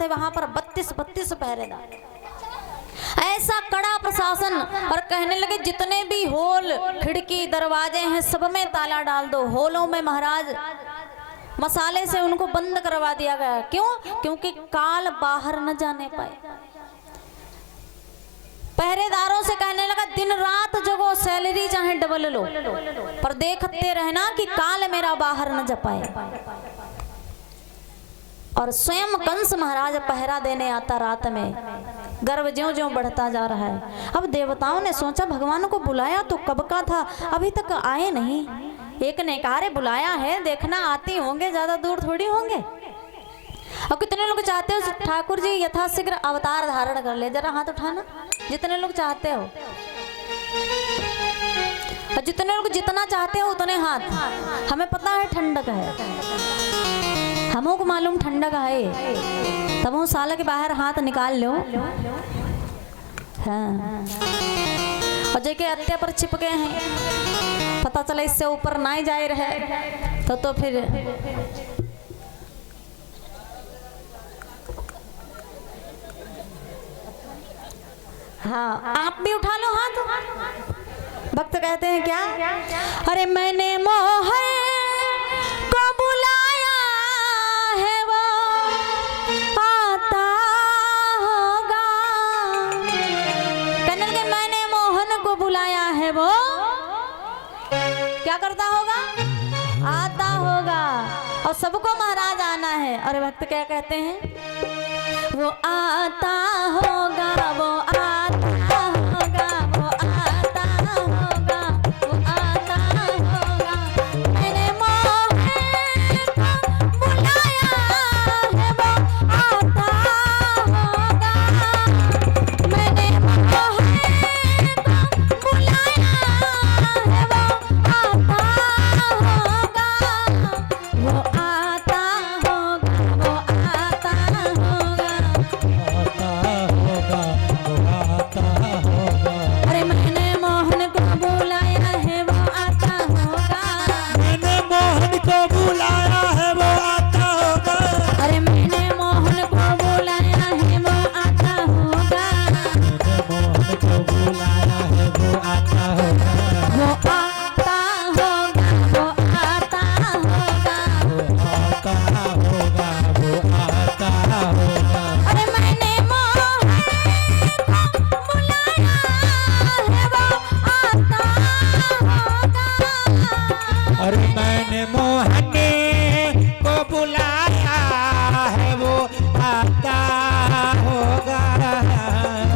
थे वहां पर 32 पहरेदार, ऐसा कड़ा प्रशासन। और कहने लगे जितने भी होल खिड़की दरवाजे हैं सब में ताला डाल दो। होलों में महाराज मसाले से उनको बंद करवा दिया गया। क्यों? क्योंकि काल बाहर न जाने पाए। पहरेदारों से कहने लगा दिन रात जगो, सैलरी चाहे डबल लो, पर देखते रहना कि काल मेरा बाहर न जा पाए। और स्वयं कंस महाराज पहरा देने आता रात में। गर्व ज्यों-ज्यों बढ़ता जा रहा है। अब देवताओं ने सोचा भगवान को बुलाया तो कब का था, अभी तक आए नहीं। एक ने कहा रे बुलाया है, देखना आते होंगे, ज्यादा दूर थोड़ी होंगे। और कितने लोग चाहते हो ठाकुर जी यथाशीघ्र अवतार धारण कर ले? जरा हाथ उठाना, जितने लोग चाहते हो। और जितने लोग जितना चाहते हो उतने हाथ। हमें पता है ठंडक है, हमों को मालूम ठंडक है, तब वो साल के बाहर हाथ निकाल लो। हाँ। और जेके अत्या पर चिपके हैं, पता चला इससे ऊपर ना ही जाए रहे तो फिर हाँ, आप भी उठा लो हाथ। भक्त कहते हैं क्या? अरे मैंने मोहन को बुलाया है वो आता होगा। कहने लगे मैंने मोहन को बुलाया है वो क्या करता होगा? आता होगा। और सबको महाराज आना है। और भक्त क्या कहते हैं? वो आता होगा, वो आता होगा, वो आता होगा, वो आता होगा। मैंने मोहन को बुलाया है वो आता होगा। मैंने मोहन को बुलाया है वो आता होगा। वो आता होगा, वो आता होगा। अरे मैंने मोहन को बुलाया है वो आता होगा। मैंने मोहन को बुलाया है वो आता होगा। अरे मैंने मोहन को बुलाया है वो आता होगा। मैंने मोहन को बुलाया है वो आता होगा। वो आता होगा, वो आता होगा। वो आता होगा, वो आता होगा। अरे मैंने मोहन को बुलाया है वो आता होगा। अरे मैंने मोहन को बुलाया है वो आता होगा।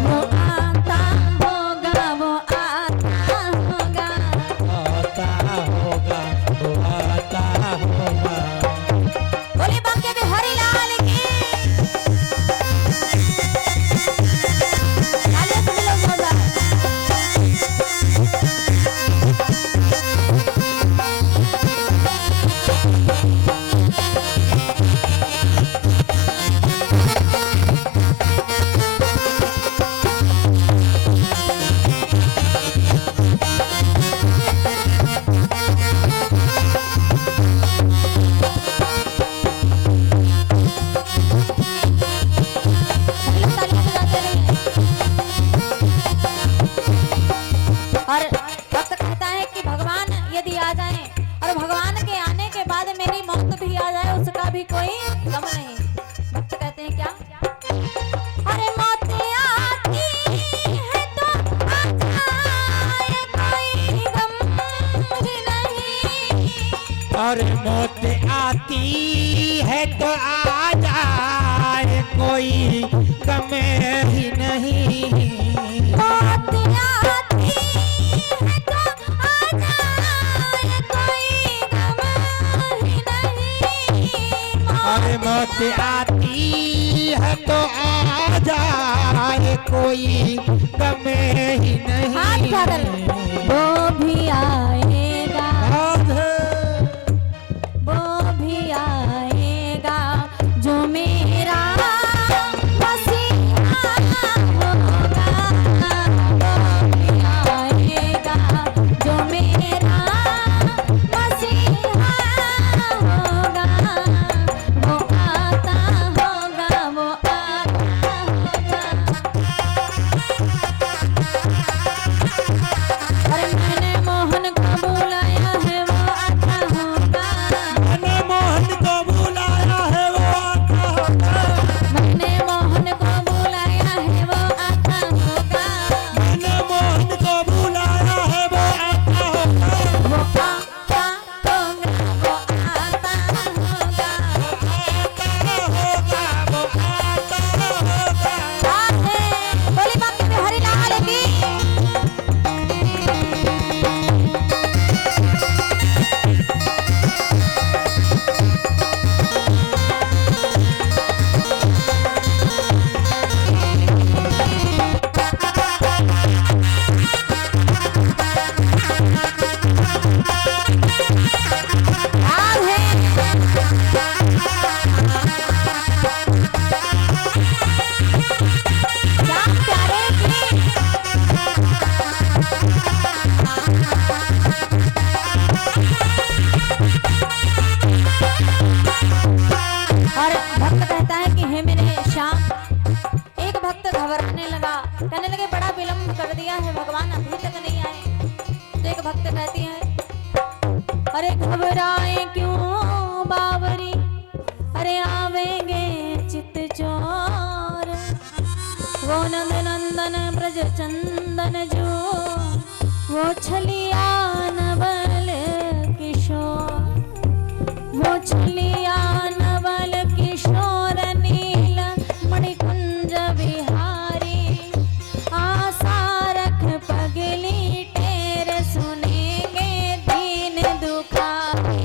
वो आता होगा, वो आता होगा। आता होगा, वो आता होगा। बोले बांके बिहारी लाल की। तालियां से मिलो जोरदार। सब लोग तालियां बजाते रहिए। और वक्त कहता है कि भगवान यदि आ जाए और भगवान के आने के बाद मेरी मौत भी आ जाए उसका भी कोई गम नहीं। भक्त कहते हैं क्या? अरे मौत आती है तो आ जाए कोई गम ही नहीं। और मौत आती है तो आ जाए कोई गम ही नहीं। मौत आती है तो आ जाए कोई गम ही नहीं। और मौत आती है तो आ जाए कोई गम ही नहीं। हाथ उठाकर वो भी आएगा, वो भी आएगा जो मेरा मसीहा होगा। वो भी आएगा जो मेरा मसीहा होगा। वो आता होगा, वो कहता है कि हे मेरे श्याम, एक भक्त घबराने लगा, कहने लगे बड़ा विलंब कर दिया है, भगवान अभी तक नहीं आए। तो एक भक्त कहती है, अरे घबराए क्यों बावरी, अरे आवेंगे चित चोर, वो नंद नंदन ब्रज चंदन जो, वो छलिया नवल किशोर, वो छलिया नवल किशोर नील मणिकुंज विहारी, आशा रख पगली टेर सुनेंगे दीन दुखारी,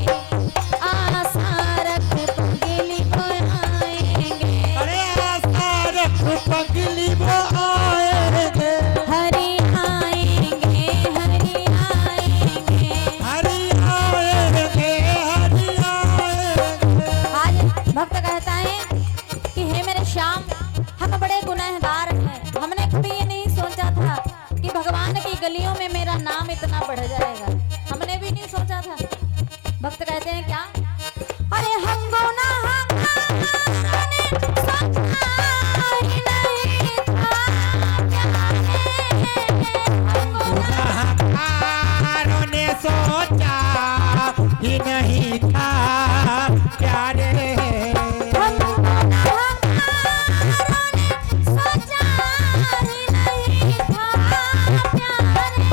आशा रख पगली को आएंगे, अरे आशा रख पगली वो आएंगे, हरि आएंगे, हरि आएंगे। हरि आएंगे, हरि आएंगे। आज भक्त कहता है कि हे मेरे श्याम, हम बड़े गुनहगार हैं, हमने कभी ये नहीं सोचा था कि भगवान की गलियों में मेरा नाम इतना बढ़ जाएगा, हमने भी नहीं सोचा था। भक्त कहते हैं क्या, अरे हम गुनहगारों ने सोचा ही नहीं था, हम गुनहगारों ने सोचा ही नहीं था प्यारे, हम गुनहगारों ने सोचा ही नहीं था प्यारे,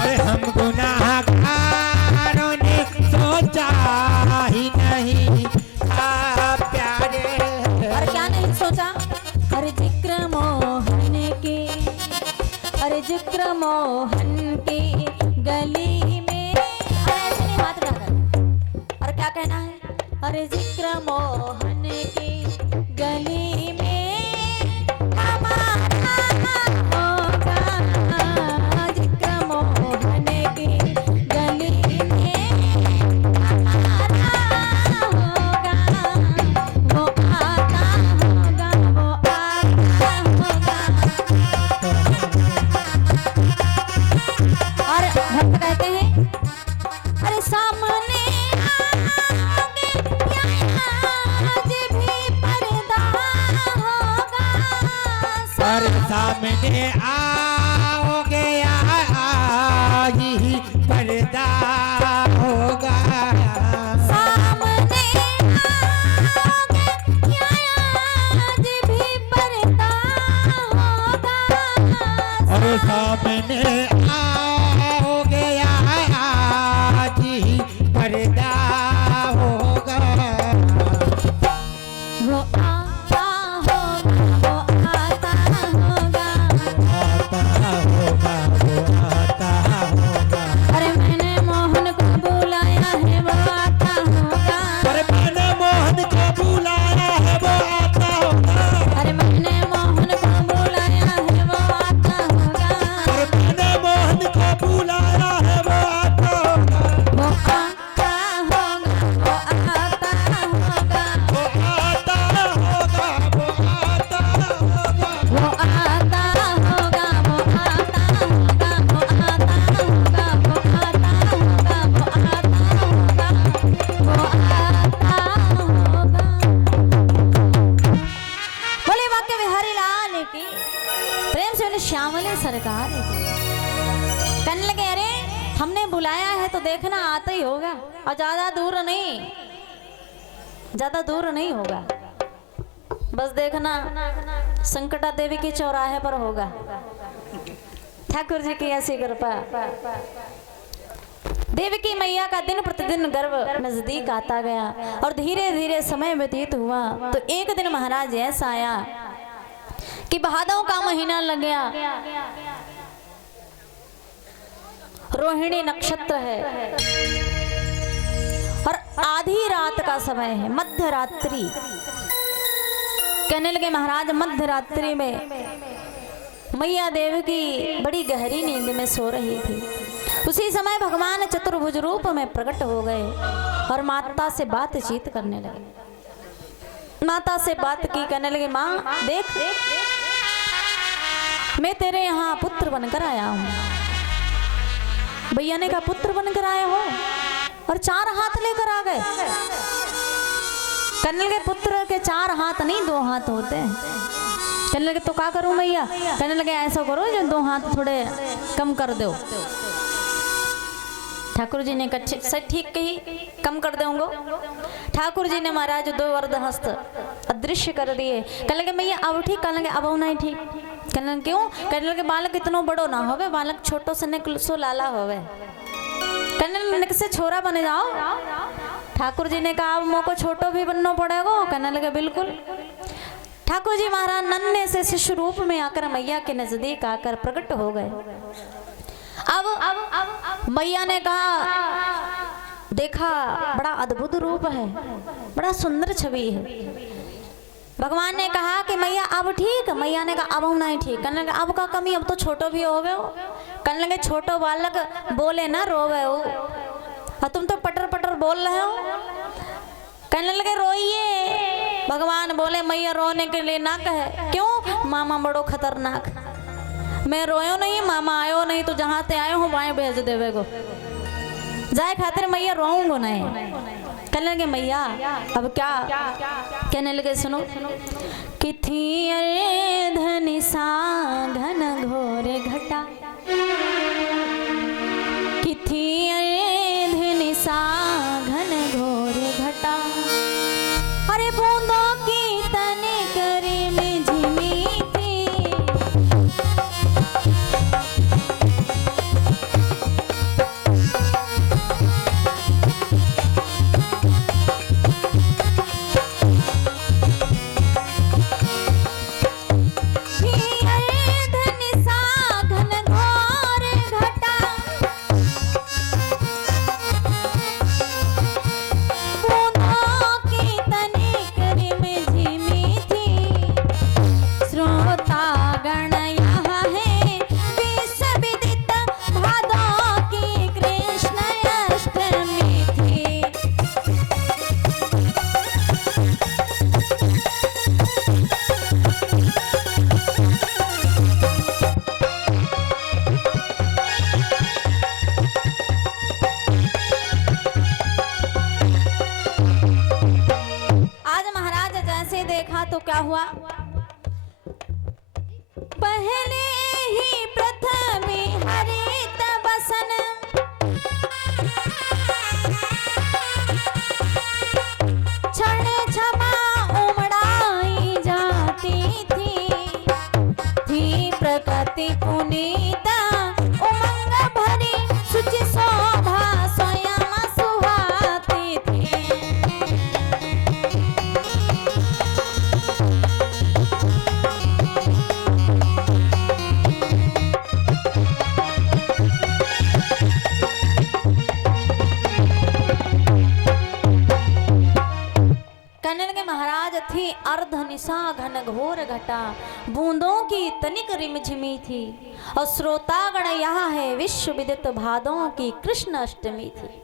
अरे हम गुनहगारों ने सोचा ही नहीं था प्यारे। और क्या नहीं सोचा, अरे जिक्र मोहन की, अरे जिक्र मोहन की गली में, अरे ऐसे नहीं हाथ उठाकर, और क्या कहना है, अरे जिक्र मोहन की गली में हमारा होगा, जिक्र मोहन की गली में हमारा होगा, वो आता होगा, वो आता होगा। और भक्त कहते हैं, अरे सामने आओगे या आज भी पर्दा होगा, और सामने आओगे आज ही पर्दा होगा, सामने आओगे या आज भी पर्दा होगा, और सामने आओगे आज ही पर्दा होगा, वो आता होगा, वो आता होगा, आता होगा, वो आता होगा। अरे मैंने मोहन को बुलाया है, वो आता होगा, अरे मैंने मोहन को बुलाया है वो आता होगा, अरे मैंने मोहन को बुलाया है, वो आता होगा, अरे मैंने मोहन को बुलाया है वो आता होगा, वो आता होगा, वो आता होगा, वो आता होगा, वो आता होगा। वो आता होगा, वो आता होगा, वो आता होगा, वो आता होगा, वो आता होगा, वो आता होगा। बोले वाक्य बिहारी लाल की, प्रेम से बोले श्यामले सरकार की। कहने लगे अरे हमने बुलाया है तो देखना आता ही होगा, और ज्यादा दूर नहीं, ज्यादा दूर नहीं होगा, बस देखना संकटा देवी के चौराहे पर होगा। ठाकुर जी की ऐसी कृपा। देवी की मैया का दिन प्रतिदिन गर्भ नजदीक आता गया और धीरे धीरे समय व्यतीत हुआ। तो एक दिन महाराज ऐसा आया कि भादों का महीना लग गया, रोहिणी नक्षत्र है और आधी रात का समय है, मध्य रात्रि। कहने लगे महाराज मध्य रात्रि में मैया देव की बड़ी गहरी नींद में सो रही थी। उसी समय भगवान चतुर्भुज रूप में प्रकट हो गए और माता से बातचीत करने लगे। माता से बात की, कहने लगे माँ देख मैं तेरे यहाँ पुत्र बनकर आया हूँ। भैया ने कहा पुत्र बनकर आए हो और 4 हाथ लेकर आ गए। कहने लगे पुत्र के 4 हाथ नहीं 2 हाथ होते हैं। कहने लगे तो क्या करूं मैया? कहने लगे ऐसा करो जो 2 हाथ थोड़े कम कर दो। ठाकुर जी ने कहा ठीक कही, कम कर दूंगो। ठाकुर जी ने महाराज 2 वरद हस्त अदृश्य कर दिए। कहने लगे मैया अब ठीक? कहने लगे अब नहीं ठीक। कहने लगे क्यों? कहने लगे बालक इतनो बड़ो ना होवे, बालक छोटो से ने सो लाला होवे। कहने लगे से छोरा बने जाओ। ठाकुर जी ने कहा अब मोको छोटो भी बनना पड़ेगा। कहने लगे बिल्कुल। ठाकुर जी महाराज नन्हे से शिशु रूप में आकर मैया के नजदीक आकर प्रकट हो गए। अब मैया ने कहा देखा बड़ा अद्भुत रूप है, बड़ा सुंदर छवि है। भगवान ने कहा कि मैया अब ठीक? मैया ने कहा अब नहीं ठीक। कहने लगे अब का कमी? अब तो छोटो भी हो गए हो। कहने लगे छोटो बालक बोले ना रोवे हो, और तुम तो पटर पटर बोल रहे हो। कहने लगे रोइए। भगवान बोले मैया रोने के लिए ना कहे। क्यों? मामा बड़ो खतरनाक। मैं रोयो नहीं, मामा आयो नहीं तो जहाँ ते आयो हूँ वहाँ भेज देवे को जाए खातिर मैया रोऊंगो नहीं। कहने लगे मैया अब क्या? कहने लगे सुनो कि थी अरे धनी सा घन घोर घटा, कि थी अरे धनी सा घन घोर घटा, अरे बूंदों की तनिक रिम झिमी थी। तो क्या हुआ? पहले ही प्रथम हरित बसन, क्षण क्षमा उमड़ाई जाती थी प्रकृति पुनीता उमंग भरी सुचि शोभा स्वयं सुहाती थी। महाराज थी अर्ध निशा घन घोर घटा, बूंदों की तनिक रिमझिमी थी, और श्रोतागण यहाँ है विश्व विदित भादों की कृष्ण अष्टमी थी।